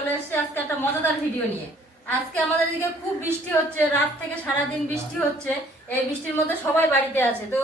চলে এসেছি আজকে একটা মজাদার ভিডিও নিয়ে। আজকে আমাদের এদিকে খুব বৃষ্টি হচ্ছে, রাত থেকে সারাদিন বৃষ্টি হচ্ছে। এই বৃষ্টির মধ্যে সবাই বাড়িতে আছে। তো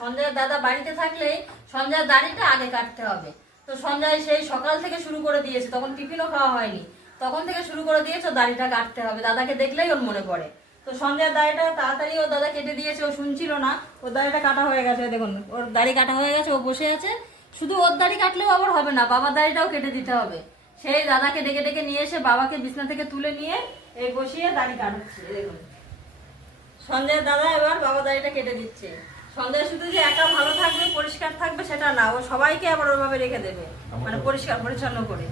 সঞ্জয়ের দাদা বাড়িতে থাকলেই সঞ্জয়ের দাড়িটা আগে কাটতে হবে। তো সঞ্জয় সেই সকাল থেকে শুরু করে দিয়েছে, তখন টিফিনও খাওয়া হয়নি, তখন থেকে শুরু করে দিয়েছে দাড়িটা কাটতে হবে। দাদাকে দেখলেই ওর মনে পড়ে। তো সঞ্জয়ের দাড়িটা তাড়াতাড়ি ও দাদা কেটে দিয়েছে, ও শুনছিল না। ওর দাড়িটা কাটা হয়ে গেছে, দেখুন ওর দাড়ি কাটা হয়ে গেছে, ও বসে আছে। শুধু ওর দাড়ি কাটলেও আবার হবে না, বাবার দাড়িটাও কেটে দিতে হবে। সেই দাদাকে ডেকে ডেকে নিয়ে এসে বাবাকে বিছনা থেকে তুলে নিয়ে এই বসিয়ে দাড়ি কাটছে। দেখুন সঞ্জয়ের দাদা এবার বাবা দাড়িটা কেটে দিচ্ছে। সঞ্জয় শুধু যে একা ভালো থাকবে, পরিষ্কার থাকবে সেটা না, ও সবাইকে আবার ওইভাবে রেখে দেবে, মানে পরিষ্কার পরিচ্ছন্ন করে।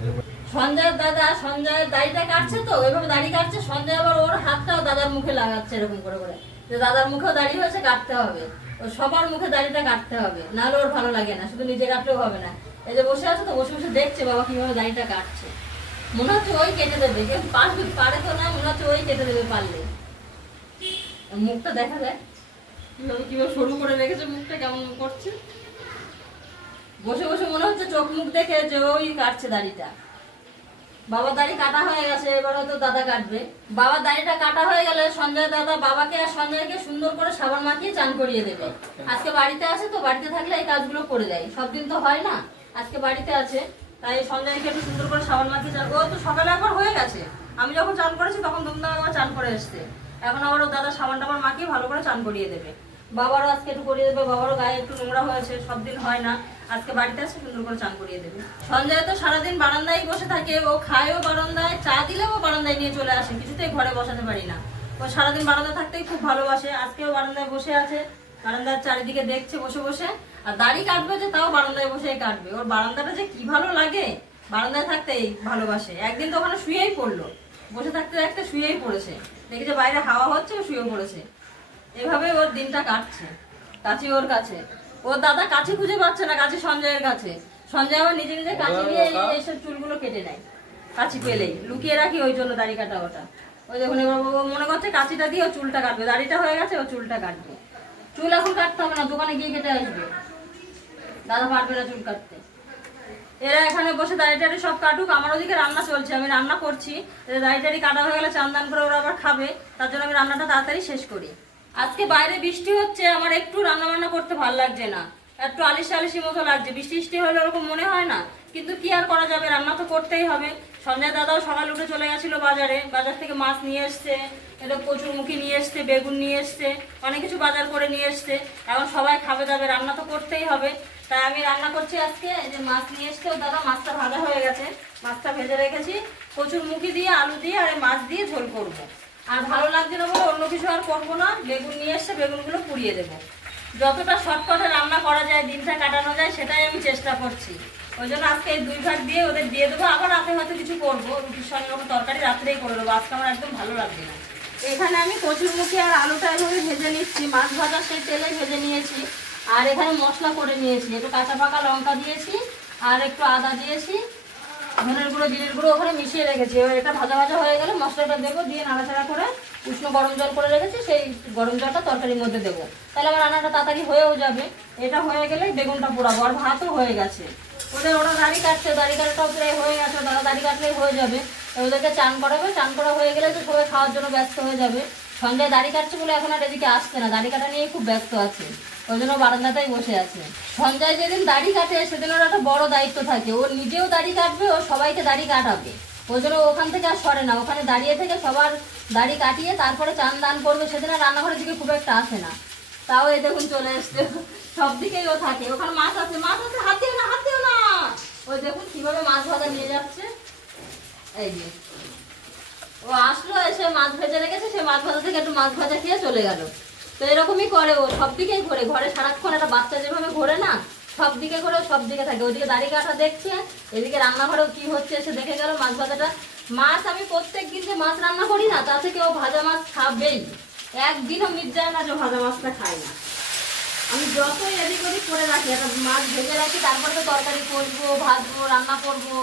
সঞ্জয়ের দাদা সঞ্জয়ের দাড়িটা কাটছে, তো ওইভাবে দাড়ি কাটছে। সঞ্জয় আবার ওর হাতটাও দাদার মুখে লাগাচ্ছে এরকম করে করে, যে দাদার মুখেও দাড়ি হয়েছে, কাটতে হবে। ও সবার মুখে দাড়িটা কাটতে হবে, নাহলে ওর ভালো লাগে না। শুধু নিজে কাটলেও হবে না। এই যে বসে আছে, তো বসে বসে দেখছে বাবা কিভাবে দাড়িটা কাটছে। মনে হচ্ছে ওই কেটে দেবে, কিন্তু পারে তো না, মনে হচ্ছে ওই কেটে দেবে পারলে। মুখটা দেখা যায় কিভাবে সরু করে রেখেছে, মুখটা কেমন করছে। বসে বসে মনে হচ্ছে চোখ মুখ দেখে যে ওই কাটছে দাড়িটা। বাবার দাড়ি কাটা হয়ে গেছে, এবার হয়তো দাদা কাটবে। বাবার দাড়িটা কাটা হয়ে গেলে সঞ্জয় দাদা বাবাকে আর সঞ্জয়কে সুন্দর করে সাবান মাখিয়ে চান করিয়ে দেবে। আজকে বাড়িতে আছে, তো বাড়িতে থাকলে এই কাজগুলো করে দেয়, সব দিন তো হয় না। আজকে বাড়িতে আছে, তাই সঞ্জয়কে একটু সুন্দর করে সাবান মাখিয়ে চান। ও তো সকালে একবার হয়ে গেছে, আমি যখন চান করেছি তখন ধুমধাম একবার চান করে এসছে। এখন আবার ও দাদা সাবান টাবান মাখিয়ে ভালো করে চান করিয়ে দেবে। বাবারও আজকে একটু করিয়ে দেবে, বাবারও গায়ে একটু নোংরা হয়েছে, সব দিন হয় না, আজকে বাড়িতে আছে, সুন্দর করে চান করিয়ে দেবে। সঞ্জয় তো সারাদিন বারান্দায় বসে থাকে, ও খায়ও বারান্দায়, চা দিলেও ও বারান্দায় নিয়ে চলে আসে, কিছুতেই ঘরে বসাতে পারি না। ও সারাদিন বারান্দায় থাকতেই খুব ভালোবাসে। আজকেও বারান্দায় বসে আছে, বারান্দার চারিদিকে দেখছে বসে বসে। আর দাড়ি কাটবে যে তাও বারান্দায় বসেই কাটবে। ওর বারান্দাটা যে কি ভালো লাগে, বারান্দায় থাকতেই ভালোবাসে। একদিন তো ওখানে শুয়েই পড়লো, বসে থাকতে থাকতে শুয়েই পড়েছে। দেখি যে বাইরে হাওয়া হচ্ছে, ও শুয়ে পড়েছে। এভাবে ওর দিনটা কাটছে। কাছি ওর কাছে, ওর দাদা কাছি খুঁজে পাচ্ছে না, কাছি সঞ্জয়ের কাছে। সঞ্জয় আবার নিজে নিজে কাছি নিয়ে এইসব চুলগুলো কেটে নেয়, কাছি পেলেই লুকিয়ে রাখি, ওই জন্য দাড়ি কাটা ওটা। ওই দেখুন এবার ও মনে করছে কাছিটা দিয়ে ও চুলটা কাটবে, দাড়িটা হয়ে গেছে, ও চুলটা কাটবে। চুল এখন কাটতে হবে না, দোকানে গিয়ে কেটে আসবে, দাদা পারবে না চুল কাটতে। এরা এখানে বসে দাড়ি টাড়ি সব কাটুক, আমার ওদিকে রান্না চলছে, আমি রান্না করছি। দাড়ি টাড়ি কাটা হয়ে গেলে চান দান করে ওরা আবার খাবে, তার জন্য আমি রান্নাটা তাড়াতাড়ি শেষ করি। আজকে বাইরে বৃষ্টি হচ্ছে, আমার একটু রান্না বান্না করতে ভালো লাগছে না, একটু আলিশি আলিশি মতো লাগছে। বৃষ্টি বৃষ্টি হলে ওরকম মনে হয় না, কিন্তু কি আর করা যাবে, রান্না তো করতেই হবে। সঞ্জয় দাদাও সকাল উঠে চলে গেছিল বাজারে, বাজার থেকে মাছ নিয়ে এসছে, এটা কচুরমুখী নিয়ে এসছে, বেগুন নিয়ে এসছে, অনেক কিছু বাজার করে নিয়ে এসছে। এখন সবাই খাবে যাবে, রান্না তো করতেই হবে। তাই আমি রান্না করছি আজকে। এই যে মাছ নিয়ে এসছে, ও দাদা মাছটা ভাজা হয়ে গেছে, মাছটা ভেজে রেখেছি। কচুরমুখী দিয়ে, আলু দিয়ে আর মাছ দিয়ে ঝোল করবো। আর ভালো লাগছে না বলে অন্য কিছু আর করবো না। বেগুন নিয়ে এসছে, বেগুনগুলো পুড়িয়ে দেবো। যতটা শর্টকাটে রান্না করা যায়, দিনটা কাটানো যায়, সেটাই আমি চেষ্টা করছি। ওই জন্য আজকে এই 2 ভাগ দিয়ে ওদের দিয়ে দেবো। আবার রাতে হয়তো কিছু করবো, রুটির সঙ্গে কোনো তরকারি রাত্রেই করে দেবো। আজকে আমার একদম ভালো লাগবে না। এখানে আমি কচুরমুখী আর আলুটা এভাবে ভেজে নিচ্ছি, মাছ ভাজা সেই তেলে ভেজে নিয়েছি। আর এখানে মশলা করে নিয়েছি, একটু কাঁচা পাকা লঙ্কা দিয়েছি, আর একটু আদা দিয়েছি, ধনের গুঁড়ো জিরের গুঁড়ো ওখানে মিশিয়ে রেখেছি। এবার এটা ভাজা ভাজা হয়ে গেলে মশলাটা দেবো, দিয়ে নাড়াচাড়া করে উষ্ণ গরম জল করে রেখেছি, সেই গরম জলটা তরকারির মধ্যে দেবো। তাহলে আমার রান্নাটা তাড়াতাড়ি হয়েও যাবে। এটা হয়ে গেলে বেগুনটা পোড়াবো। আর ভাতও হয়ে গেছে, ওরা দাড়ি কাটছে, দাড়ি কাটাটাও প্রায় হয়ে গেছে, দাদা দাড়ি কাটলেই হয়ে যাবে। ওদেরকে চান করাবে, চান করা হয়ে গেলে তো সবাই খাওয়ার জন্য ব্যস্ত হয়ে যাবে। সঞ্জয় দাড়ি কাটছে বলে এখন আর এদিকে আসছে না, দাড়ি কাটা নিয়ে খুব ব্যস্ত আছে, ওই জন্য বারান্দাতেই বসে আছে। সঞ্জয় যেদিন দাড়ি কাটে সেদিন ওর একটা বড় দায়িত্ব থাকে, ও নিজেও দাড়ি কাটবে, ও সবাইকে দাড়ি কাটাবে। ওই জন্য ওখান থেকে আর সরে না, ওখানে দাঁড়িয়ে থেকে সবার দাড়ি কাটিয়ে তারপরে চান দান করবে। সেদিন আর রান্নাঘরের দিকে খুব একটা আসে না। তাও এই দেখুন চলে এসছে, সব দিকেই ও থাকে। ওখানে মাছ আছে, মাছ আছে, হাত দিও না, হাত দিও না। ওই দেখুন কিভাবে মাছ ভাজা নিয়ে যাচ্ছে। এই যে ও আসলো, এসে মাছ ভেজে রেখেছে, সে মাছ ভাজা থেকে একটু মাছ ভাজা খেয়ে চলে গেল। তো এরকমই করে ও, সব দিকেই ঘোরে, ঘরে সারাক্ষণ একটা বাচ্চা যেভাবে ঘোরে না, সব দিকে ঘোরে, সব দিকে থাকে। ওইদিকে দাড়ি কাটা দেখছে, এদিকে রান্নাঘরেও কি হচ্ছে এসে দেখে গেল। মাছ ভাজাটা, মাছ আমি প্রত্যেক দিন যে মাছ রান্না করি না, তা থেকে ও ভাজা মাছ খাবেই। একদিনও মিট যায় না যে ভাজা মাছটা খায় না। আমি যতই এদিক ওদিক করে রাখি, একটা মাছ ভেজে রাখি, তারপরে তো তরকারি করবো, ভাজবো, রান্না করবো,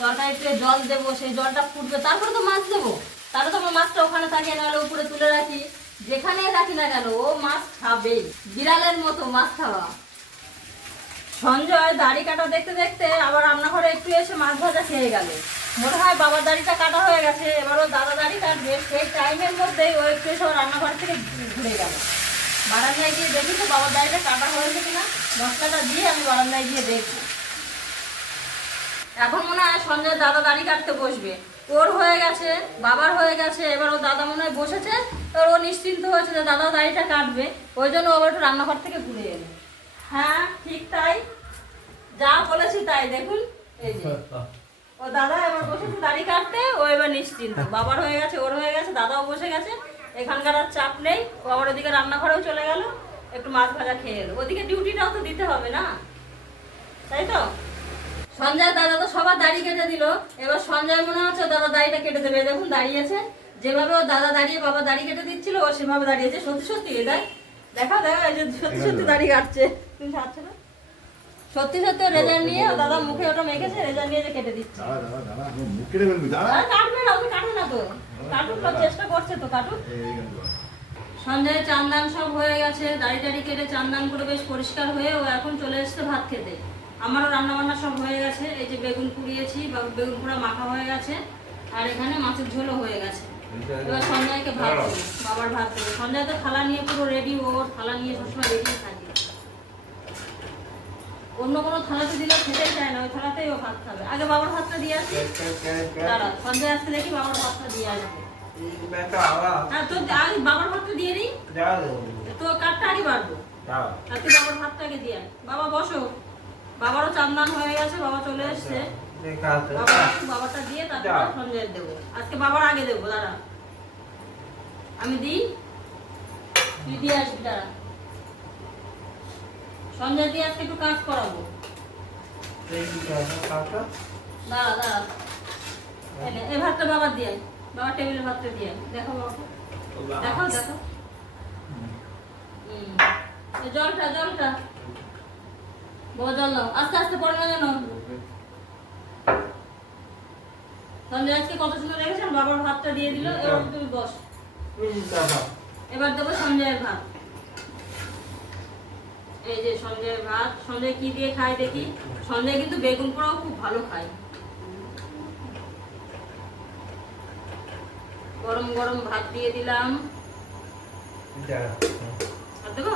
তরকারিতে জল দেবো, সেই জলটা ফুটবে, তারপরে তো মাছ দেবো। তাহলে তো আমার মাছটা ওখানে থাকে, নাহলে উপরে তুলে রাখি, যেখানে রাখি না কেন ও মাছ খাবেই, বিড়ালের মতো মাছ খাওয়া। সঞ্জয় দাড়ি কাটা দেখতে দেখতে আবার রান্নাঘরে একটু এসে মাছ ভাজা খেয়ে গেল। মনে হয় বাবার দাড়িটা কাটা হয়ে গেছে, এবারও দাদা দাড়ি কাটবে। সেই টাইমের মধ্যেই ও একটু সব রান্নাঘর থেকে ঘুরে গেল। বারান্দায় গিয়ে দেখি তো বাবার দাড়িটা কাটা হয়েছে কিনা, মশলাটা দিয়ে আমি বারান্দায় গিয়ে দেখবো। এখন মনে হয় সঞ্জয় দাদা দাড়ি কাটতে বসবে। ওর হয়ে গেছে, বাবার হয়ে গেছে, এবার ও দাদা মনে হয় বসেছে। এবার ও নিশ্চিন্ত হয়েছে যে দাদা দাড়িটা কাটবে, ওই জন্য ও একটু রান্নাঘর থেকে ঘুরে এলো। হ্যাঁ ঠিক তাই, যা বলেছি তাই। দেখুন এই যে ও দাদা এবার বসেছে দাড়ি কাটতে, ও এবার নিশ্চিন্ত। বাবার হয়ে গেছে, ওর হয়ে গেছে, দাদাও বসে গেছে, এখানকার আর চাপ নেই। ও আবার ওদিকে রান্নাঘরেও চলে গেল, একটু মাছ ভাজা খেয়ে এলো। ওদিকে ডিউটিটাও তো দিতে হবে না, তাই তো? সঞ্জয় দাদা তো সবার দাড়ি কেটে দিল, এবার সঞ্জয় মনে হচ্ছে দাদা দাড়িটা কেটে দেবে। দেখুন দাঁড়িয়েছে, যেভাবে ও দাদা দাঁড়িয়ে বাবা দাড়ি কেটে দিচ্ছিল ও সেভাবে দাঁড়িয়েছে। সত্যি সত্যি দেখ, দেখা দেখা এই যে সত্যি সত্যি দাড়ি কাটছে। তুমি ছাড়ছো না? সত্যি সত্যি রেজার নিয়ে ও দাদা মুখে ওটা মেখেছে, রেজার নিয়ে যে কেটে দিচ্ছে। আর কাটবে না, ওকে কাটবে না তো, কাটুক, চেষ্টা করছে তো কাটুক। সঞ্জয় চান্দান সব হয়ে গেছে, দাড়ি টাড়ি কেটে চান্দান করে বেশ পরিষ্কার হয়ে ও এখন চলে এসছে ভাত খেতে। আমারও রান্না বান্না সব হয়ে গেছে, এই যে বেগুন পুড়িয়েছি, বেগুন পোড়া মাখা হয়ে গেছে, আর এখানে মাছের ঝোলও হয়ে গেছে। এবার সঞ্জয়কে ভাত দেবো, বাবার ভাত দেবো। সঞ্জয় তো থালা নিয়ে পুরো রেডি, ওর থালা নিয়ে সবসময় রেডি থাকে। অন্য কোনো থালাতে দিলে খেতেই চায় না, ওই থালাতেই ও ভাত খাবে। আগে বাবার ভাতটা দিয়ে আসি, দাঁড়া সঞ্জয় আজকে দেখি বাবার ভাতটা দিয়ে আসবে। হ্যাঁ তো আগে বাবার ভাতটা দিয়ে দিই, তো কাঠটা আগে বাড়বো, আর তুই বাবার ভাতটা আগে দিয়ে আয়। বাবা বসো, বাবারও চান্দান হয়ে গেছে, বাবা চলে এসছে। বাবাটা দিয়ে তারপর সঞ্জয় দেবো। আজকে বাবার আগে দেবো, দাঁড়া আমি দিই, তুই দিয়ে আসবি। দাঁড়া সঞ্জয় দিয়ে আজকে একটু কাজ করাবো। দাঁড়া দাঁড়া, এই ভাতটা বাবার দিয়ে, বাবা টেবিলের ভাতটা দিয়ে। দেখো বাবাকে, দেখো দেখো জলটা জলটা বাবা জল দাও, আস্তে আস্তে পড়ে না যেন। সঞ্জয় আজকে কত সুন্দর দেখেছেন, বাবার ভাতটা দিয়ে দিল। এবার তুমি বস, এবার দেবো সঞ্জয়ের ভাত। এই যে সঞ্জয়ের ভাত। সঞ্জয় কি দিয়ে খায় দেখি। সঞ্জয় কিন্তু বেগুন পোড়াও খুব ভালো খায়। গরম গরম ভাত দিয়ে দিলাম। আর দেবো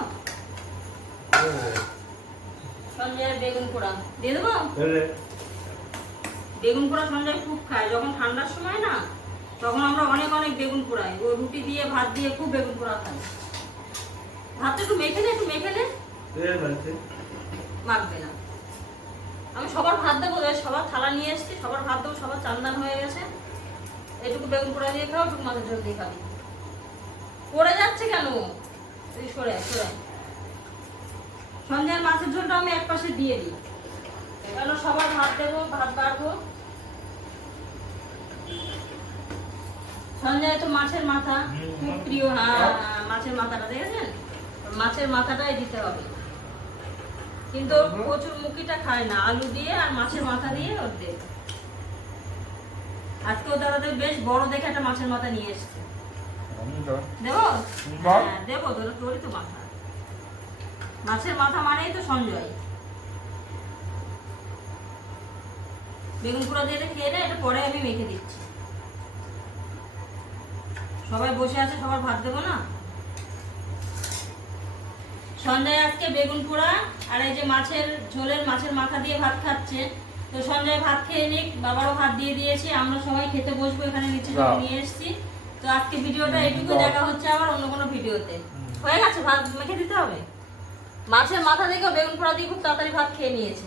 সঞ্জয়ের বেগুন পোড়া দিয়ে দেবো। বেগুন পোড়া সঞ্জয় খুব খায়, যখন ঠান্ডার সময় না তখন আমরা অনেক অনেক বেগুন পোড়াই। ও রুটি দিয়ে ভাত দিয়ে খুব বেগুন পোড়া খাই। ভাতটা একটু মেখে নে, একটু মেখে নে। মাখবে না, আমি সবার ভাত দেবো, সবার থালা নিয়ে এসছি, সবার ভাত দেবো, সবার চান্দান হয়ে গেছে। এটুকু বেগুন পোড়া দিয়ে খাও, একটু মাছের ঝোল দিয়ে খাবি। পড়ে যাচ্ছে কেন, তুই সরে সরে। সঞ্জয়ের মাছের ঝোলটা আমি এক পাশে দিয়ে দিই, কেন সবার ভাত দেবো, ভাত বাড়বো। সঞ্জয় তো মাছের মাথা খুব প্রিয়। হ্যাঁ মাছের মাথাটা দেখেছেন, মাছের মাথাটাই দিতে হবে। কিন্তু প্রচুর মুখিটা খায় না, আলু দিয়ে আর মাছের মাথা দিয়ে ওর দেব। আজকেও দাদাদের বেশ বড় দেখে একটা মাছের মাথা নিয়ে এসছে। দেবো? হ্যাঁ দেবো, তোরই তো মাথা। মাছের মাথা মানেই তো সঞ্জয়। বেগুন পোড়া দিয়ে খেয়ে নে, এটা পরে আমি মেখে দিচ্ছি। সবাই বসে আছে, সবার ভাত দেবো না। সঞ্জয় আজকে বেগুন পোড়া আর এই যে মাছের ঝোলের মাছের মাথা দিয়ে ভাত খাচ্ছে। তো সঞ্জয় ভাত খেয়ে নিক, বাবারও ভাত দিয়ে দিয়েছি, আমরা সবাই খেতে বসবো। এখানে নিচে নিয়ে এসেছি। তো আজকে ভিডিওটা এইটুকু, দেখা হচ্ছে আবার অন্য কোনো ভিডিওতে। হয়ে গেছে, ভাত মেখে দিতে হবে। মাছের মাথা দেখে বেগুন পোড়া দিয়ে খুব তাড়াতাড়ি ভাত খেয়ে নিয়েছে।